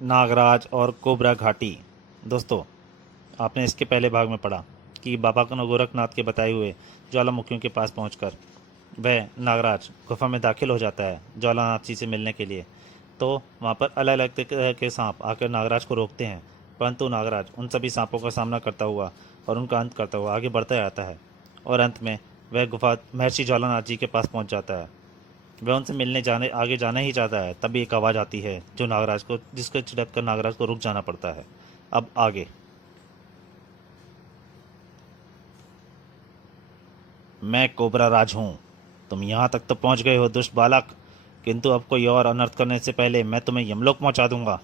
नागराज और कोबरा घाटी। दोस्तों, आपने इसके पहले भाग में पढ़ा कि बाबा गोरखनाथ के बताए हुए ज्वालामुखियों के पास पहुंचकर वह नागराज गुफा में दाखिल हो जाता है ज्वालानाथ जी से मिलने के लिए। तो वहाँ पर अलग अलग तरह के सांप आकर नागराज को रोकते हैं, परंतु नागराज उन सभी सांपों का सामना करता हुआ और उनका अंत करता हुआ आगे बढ़ता जाता है और अंत में वह गुफा महर्षि ज्वालानाथ जी के पास पहुंच जाता है। वह उनसे मिलने जाने आगे जाना ही चाहता है, तभी एक आवाज़ आती है जो नागराज को जिसके छिड़क कर नागराज को रुक जाना पड़ता है। अब आगे। मैं कोबरा राज हूँ। तुम यहाँ तक तो पहुँच गए हो दुष्ट बालक, किंतु अब कोई और अनर्थ करने से पहले मैं तुम्हें यमलोक पहुँचा दूंगा।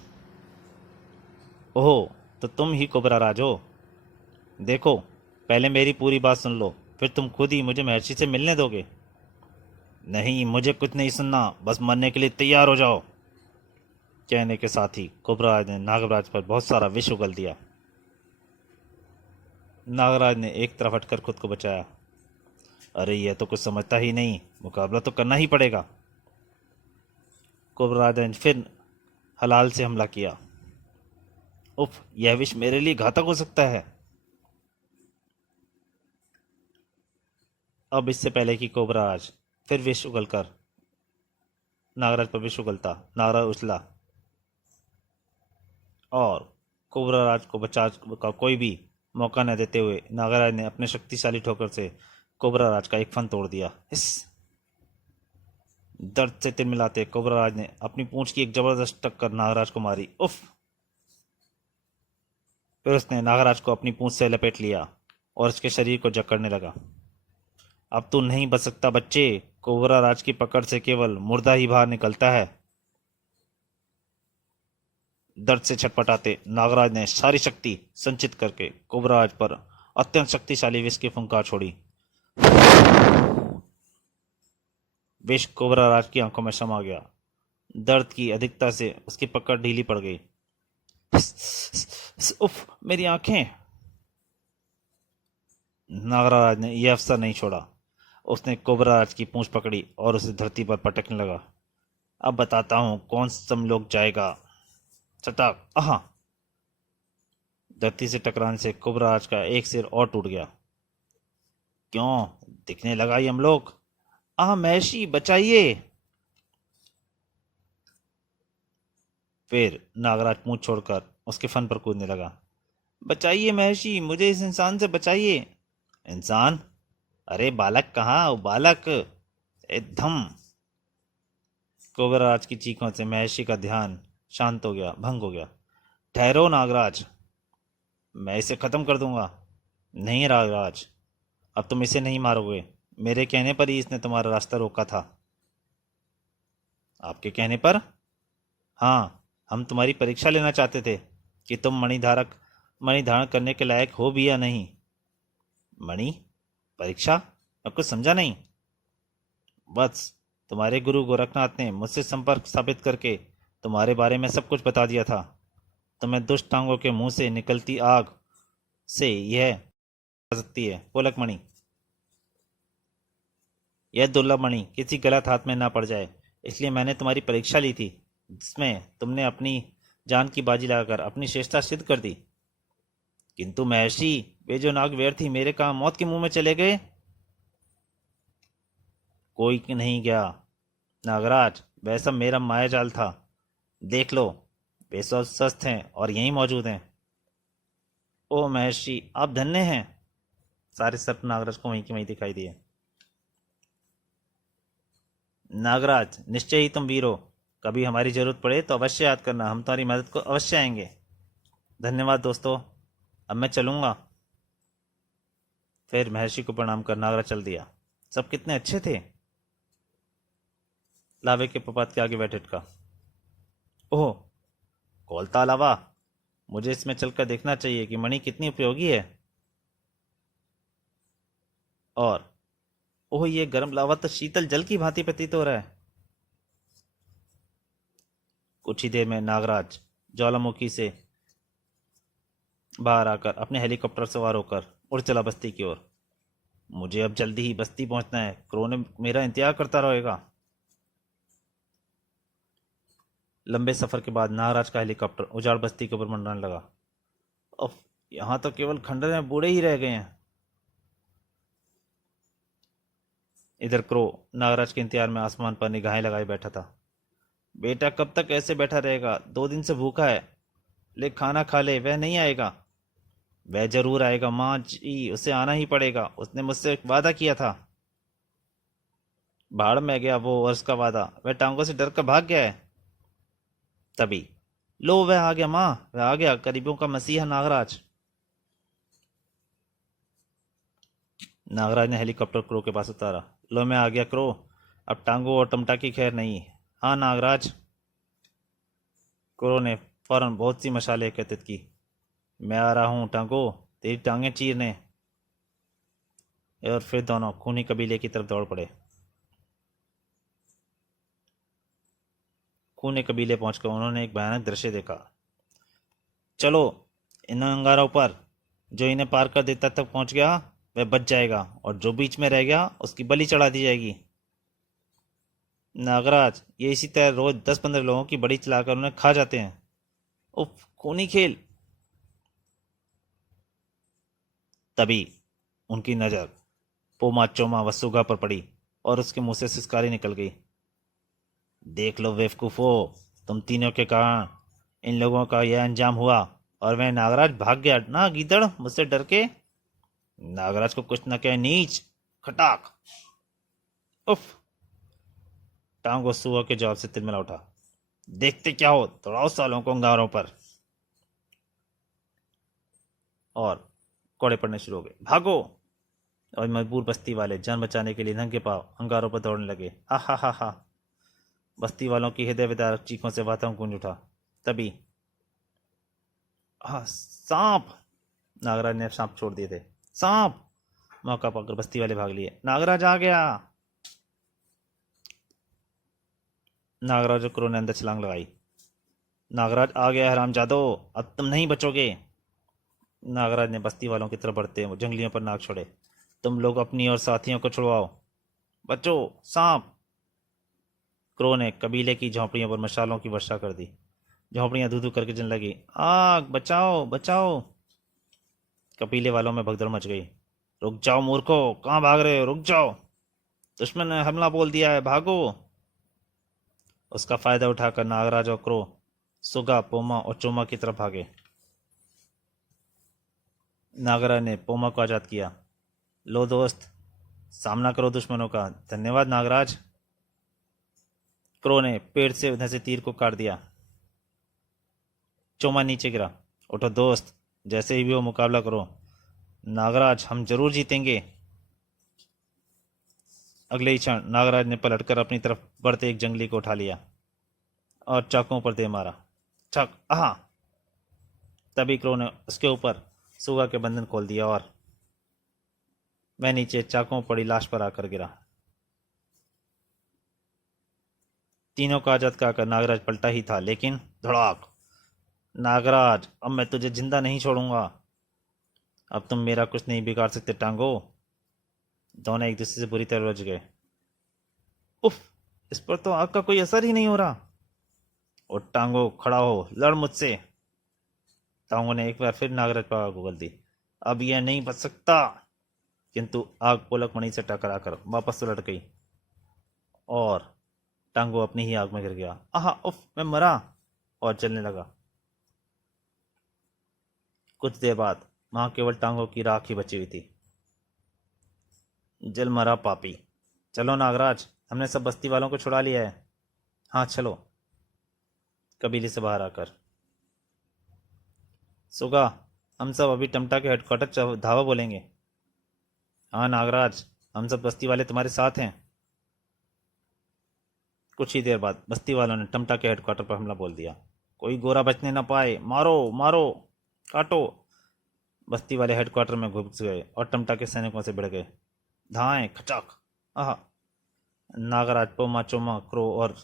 ओह, तो तुम ही कोबरा राज हो। देखो, पहले मेरी पूरी बात सुन लो, फिर तुम खुद ही मुझे महर्षि से मिलने दोगे। नहीं, मुझे कुछ नहीं सुनना, बस मरने के लिए तैयार हो जाओ। कहने के साथ ही कोबरा राज ने नागराज पर बहुत सारा विष उगल दिया। नागराज ने एक तरफ हटकर खुद को बचाया। अरे, यह तो कुछ समझता ही नहीं, मुकाबला तो करना ही पड़ेगा। कोबरा राज ने फिर हलाल से हमला किया। उफ, यह विष मेरे लिए घातक हो सकता है। अब इससे पहले कि कोबरा राज फिर विष उगलकर नागराज पर विष उगलता, नागराज उछला और कोबरा राज को बचा का कोई भी मौका न देते हुए नागराज ने अपने शक्तिशाली ठोकर से कोबरा राज का एक फन तोड़ दिया। हिस! दर्द से तिलमिलाते कोबरा राज ने अपनी पूंछ की एक जबरदस्त टक्कर नागराज को मारी। उफ! फिर उसने नागराज को अपनी पूंछ से लपेट लिया और उसके शरीर को जकड़ने लगा। अब तू नहीं बच सकता बच्चे, कोबरा राज की पकड़ से केवल मुर्दा ही बाहर निकलता है। दर्द से छटपटाते नागराज ने सारी शक्ति संचित करके कोबरा राज पर अत्यंत शक्तिशाली विष की फुंकार छोड़ी। विष कोबरा राज की आंखों में समा गया। दर्द की अधिकता से उसकी पकड़ ढीली पड़ गई। उफ, मेरी आंखें! नागराज ने यह अवसर नहीं छोड़ा। उसने कोबरा राज की पूंछ पकड़ी और उसे धरती पर पटकने लगा। अब बताता हूं कौन समलोक जाएगा। चटाक! आहा! धरती से टकराने से कोबरा राज का एक सिर और टूट गया। क्यों, दिखने लगा यमलोक? आह महर्षि, बचाइए! फिर नागराज मुंह छोड़कर उसके फन पर कूदने लगा। बचाइए महर्षि, मुझे इस इंसान से बचाइए। इंसान? अरे बालक कहाँ, ओ बालक! ए धम! कोबरा राज की चीखों से महर्षि का ध्यान शांत हो गया, भंग हो गया। ठहरो नागराज, मैं इसे खत्म कर दूंगा। नहीं नागराज, अब तुम इसे नहीं मारोगे। मेरे कहने पर ही इसने तुम्हारा रास्ता रोका था। आपके कहने पर? हाँ, हम तुम्हारी परीक्षा लेना चाहते थे कि तुम मणि धारण करने के लायक हो भी या नहीं। मणि? परीक्षा? मैं कुछ समझा नहीं। बस, तुम्हारे गुरु गोरखनाथ ने मुझसे संपर्क स्थापित करके तुम्हारे बारे में सब कुछ बता दिया था। तुम्हें दुष्ट टांगों के मुंह से निकलती आग से यह आ सकती है पोलक मणि। यह दुर्लभ मणि किसी गलत हाथ में ना पड़ जाए, इसलिए मैंने तुम्हारी परीक्षा ली थी, जिसमें तुमने अपनी जान की बाजी लगाकर अपनी श्रेष्ठता सिद्ध कर दी। किंतु महर्षि, वे जो नाग व्यर्थी मेरे काम मौत के मुंह में चले गए। कोई नहीं गया नागराज, वह सब मेरा मायाजाल था। देख लो, वे सब स्वस्थ हैं और यहीं मौजूद हैं। ओ महर्षि, आप धन्य हैं। सारे सर्प नागराज को वहीं के वहीं दिखाई दिए। नागराज, निश्चय ही तुम वीर हो। कभी हमारी जरूरत पड़े तो अवश्य याद करना, हम तुम्हारी मदद को अवश्य आएंगे। धन्यवाद दोस्तों, अब मैं चलूंगा। फिर महर्षि को प्रणाम कर नागराज चल दिया। सब कितने अच्छे थे। लावे के प्रपात के आगे बैठे का, ओह, खोलता लावा, मुझे इसमें चलकर देखना चाहिए कि मणि कितनी उपयोगी है। और ओह, ये गर्म लावा तो शीतल जल की भांति प्रतीत हो रहा है। कुछ ही देर में नागराज ज्वालामुखी से बाहर आकर अपने हेलीकॉप्टर सवार होकर उड़ चला बस्ती की ओर। मुझे अब जल्दी ही बस्ती पहुंचना है, क्रो ने मेरा इंतजार करता रहेगा। लंबे सफर के बाद नागराज का हेलीकॉप्टर उजाड़ बस्ती के ऊपर मंडराने लगा। उफ, यहाँ तो केवल खंडर में बूढ़े ही रह गए हैं। इधर क्रो नागराज के इंतजार में आसमान पर निगाहें लगाए बैठा था। बेटा कब तक ऐसे बैठा रहेगा? 2 दिन से भूखा है। ले खाना खा ले, वह नहीं आएगा। वह जरूर आएगा माँ जी, उसे आना ही पड़ेगा, उसने मुझसे वादा किया था। भाड़ में गया वो और उसका वादा, वह टांगों से डर कर भाग गया है। तभी लो वह आ गया माँ, वह आ गया, गरीबों का मसीहा नागराज। नागराज ने हेलीकॉप्टर क्रो के पास उतारा। लो मैं आ गया क्रो, अब टांगो और टमटा की खैर नहीं। हाँ नागराज। क्रो ने फौरन बहुत सी मशालें एकत्रित की। मैं आ रहा हूँ टांगो, तेरी टांगें चीरने। और फिर दोनों खूनी कबीले की तरफ दौड़ पड़े। खूनी कबीले पहुंचकर उन्होंने एक भयानक दृश्य देखा। चलो इन अंगारों पर, जो इन्हें पार कर देता तक पहुंच गया वह बच जाएगा, और जो बीच में रह गया उसकी बलि चढ़ा दी जाएगी। नागराज, ये इसी तरह रोज 10-15 लोगों की बलि चलाकर उन्हें खा जाते हैं। उफ, खूनी खेल। तभी उनकी नजर पोमा चोमा वसुगा पर पड़ी और उसके मुंह से सिसकारी निकल गई। देख लो बेवकूफो, तुम तीनों के कारण इन लोगों का यह अंजाम हुआ, और वह नागराज भाग गया ना गीदड़, मुझसे डर के। नागराज को कुछ न कहे नीच। खटाक। उफ। टांगो सुआ के जवाब से तिलमिला उठा। देखते क्या हो, दौड़ाओ सालों को अंगारों पर। और कोड़े पड़ने शुरू हो गए। भागो। और मजबूर बस्ती वाले जान बचाने के लिए नंगे पांव अंगारों पर दौड़ने लगे। हा हा हा हा। बस्ती वालों की हृदय विदारक चीखों से वातावरण गूंज उठा। तभी सांप। नागराज ने सांप छोड़ दिए थे। सांप। मौका पाकर बस्ती वाले भाग लिए। नागराज आ गया। नागराज और क्रो ने अंदर छलांग लगाई। नागराज आ गया हरामजादो, अब तुम नहीं बचोगे। नागराज ने बस्ती वालों की तरफ बढ़ते हुए जंगलियों पर नाक छोड़े। तुम लोग अपनी और साथियों को छुड़वाओ। बचो, सांप। क्रो ने कबीले की झोंपड़ियों पर मशालों की वर्षा कर दी। झोंपड़ियां धू धू करके जलने लगी। आग, बचाओ बचाओ। कबीले वालों में भगदड़ मच गई। रुक जाओ मूर्खो, कहाँ भाग रहे हो? रुक जाओ, दुश्मन ने हमला बोल दिया है, भागो। उसका फायदा उठाकर नागराज और क्रो सुगा, पोमा और चोमा की तरफ भागे। नागराज ने पोमा को आजाद किया। लो दोस्त, सामना करो दुश्मनों का। धन्यवाद नागराज। क्रो ने पेड़ से उधर से तीर को काट दिया। चोमा नीचे गिरा। उठो दोस्त, जैसे ही भी हो मुकाबला करो। नागराज, हम जरूर जीतेंगे। अगले ही क्षण नागराज ने पलटकर अपनी तरफ बढ़ते एक जंगली को उठा लिया और चाकुओं पर दे मारा। छक। आहा। तभी क्रो ने उसके ऊपर सुगा के बंधन खोल दिया और वह नीचे चाकुओं पड़ी लाश पर आकर गिरा। तीनों का आजाद कर नागराज पलटा ही था, लेकिन धड़ाक। नागराज, अब मैं तुझे जिंदा नहीं छोड़ूंगा। अब तुम मेरा कुछ नहीं बिगाड़ सकते टांगो। दोनों एक दूसरे से बुरी तरह उलझ गए। उफ, इस पर तो आग का कोई असर ही नहीं हो रहा। और टांगो, खड़ा हो, लड़ मुझसे। टांगो ने एक बार फिर नागराज पर आग उगल दी। अब यह नहीं बच सकता। किंतु आग पोलक मणि से टकराकर वापस उलट गई और टांगो अपनी ही आग में गिर गया। आहा, उफ, मैं मरा। और जलने लगा। कुछ देर बाद वहां केवल टांगों की राख ही बची हुई थी। जल मरा पापी। चलो नागराज, हमने सब बस्ती वालों को छुड़ा लिया है। हाँ चलो। कबीले से बाहर आकर सुगा, हम सब अभी टमटा के हेडक्वार्टर धावा बोलेंगे। हाँ नागराज, हम सब बस्ती वाले तुम्हारे साथ हैं। कुछ ही देर बाद बस्ती वालों ने टमटा के हेडक्वार्टर पर हमला बोल दिया। कोई गोरा बचने न पाए, मारो मारो, काटो। बस्ती वाले हेडक्वार्टर में घुस गए और टमटा के सैनिकों से भिड़ गए। धाएं, खचाक। आह। नागराज, पोमा चोमा, क्रो और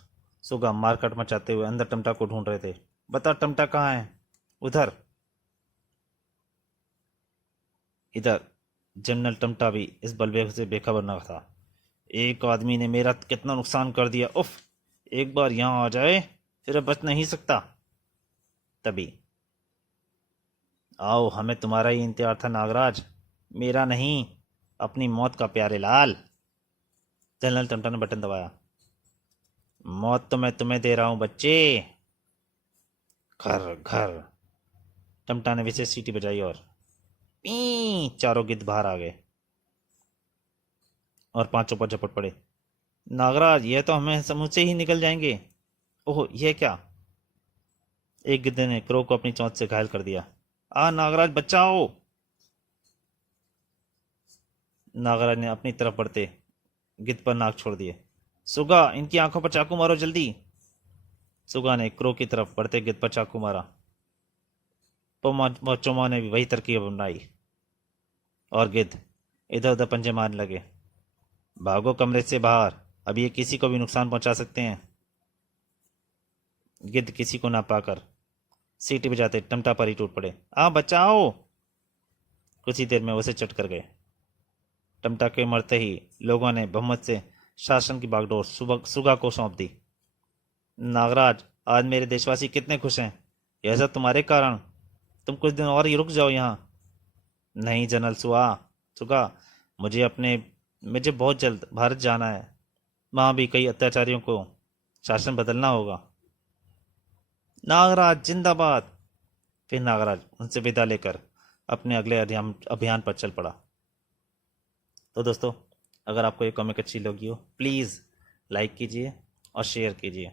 सुगा मारकाट मचाते हुए अंदर टमटा को ढूंढ रहे थे। बता, टमटा कहाँ है? उधर। इधर जनरल टमटा भी इस बलवे से बेखबर न था। एक आदमी ने मेरा कितना नुकसान कर दिया। उफ, एक बार यहाँ आ जाए तेरा बच नहीं सकता। तभी, आओ, हमें तुम्हारा ही इंतजार था नागराज, मेरा नहीं, अपनी मौत का प्यारे लाल। जनरल टमटा ने बटन दबाया। मौत तो मैं तुम्हें दे रहा हूं बच्चे। घर घर। टमटा ने विशेष सीटी बजाई और पी, चारों गिद्ध बाहर आ गए और पांचों पर झपट पड़े। नागराज, यह तो हमें समूह से ही निकल जाएंगे। ओह, यह क्या? एक गिद्ध ने क्रो को अपनी चोंच से घायल कर दिया। नागराज बचाओ। नागराज ने अपनी तरफ बढ़ते गिद्ध पर नाक छोड़ दिए। सुगा, इनकी आंखों पर चाकू मारो जल्दी। सुगा ने क्रो की तरफ बढ़ते गिद्ध पर चाकू मारा। चोमा ने भी वही तरकीब अपनाई और गिद्ध इधर उधर पंजे मारने लगे। भागो कमरे से बाहर, अब ये किसी को भी नुकसान पहुंचा सकते हैं। गिद्ध किसी को ना पाकर सीटी बजाते टमटा पर ही टूट पड़े। बचाओ। कुछ ही देर में उसे चट कर गए। टमटा के मरते ही लोगों ने बहुमत से शासन की बागडोर सुगा को सौंप दी। नागराज, आज मेरे देशवासी कितने खुश हैं। यह सब तुम्हारे कारण। तुम कुछ दिन और ही रुक जाओ यहाँ। नहीं जनरल सुगा, मुझे बहुत जल्द भारत जाना है। वहां भी कई अत्याचारियों को शासन बदलना होगा। नागराज जिंदाबाद। फिर नागराज उनसे विदा लेकर अपने अगले अभियान पर चल पड़ा। तो दोस्तों, अगर आपको ये कॉमिक अच्छी लगी हो, प्लीज़ लाइक कीजिए और शेयर कीजिए।